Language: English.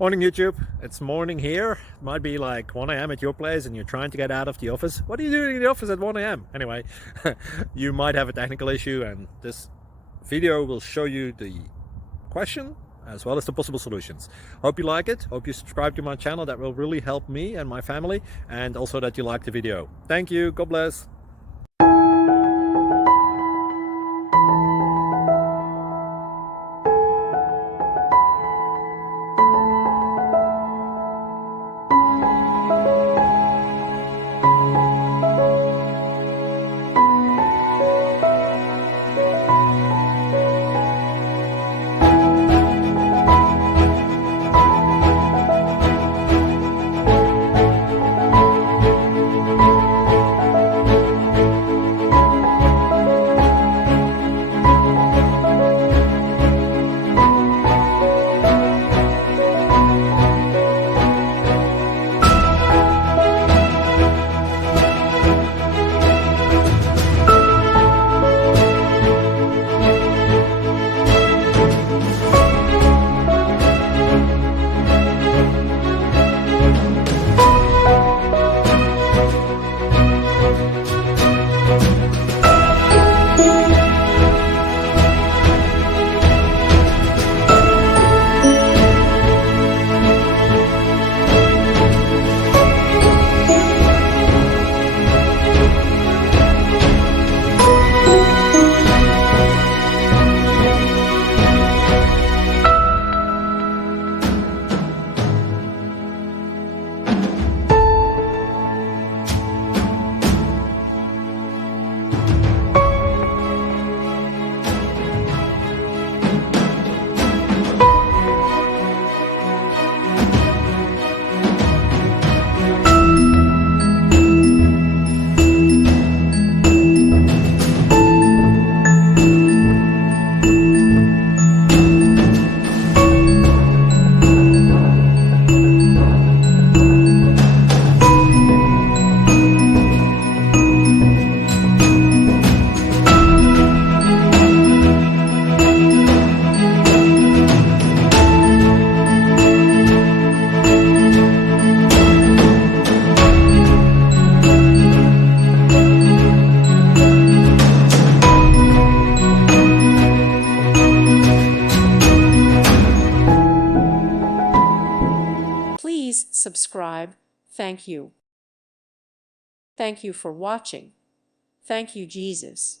Morning YouTube, it's morning here. It might be like 1 a.m. at your place and you're trying to get out of the office. What are you doing in the office at 1 a.m.? Anyway, you might have a technical issue and this video will show you the question as well as the possible solutions. Hope you like it, hope you subscribe to my channel. That will really help me and my family, and also that you like the video. Thank you, God bless. Please subscribe. Thank you. Thank you for watching. Thank you, Jesus.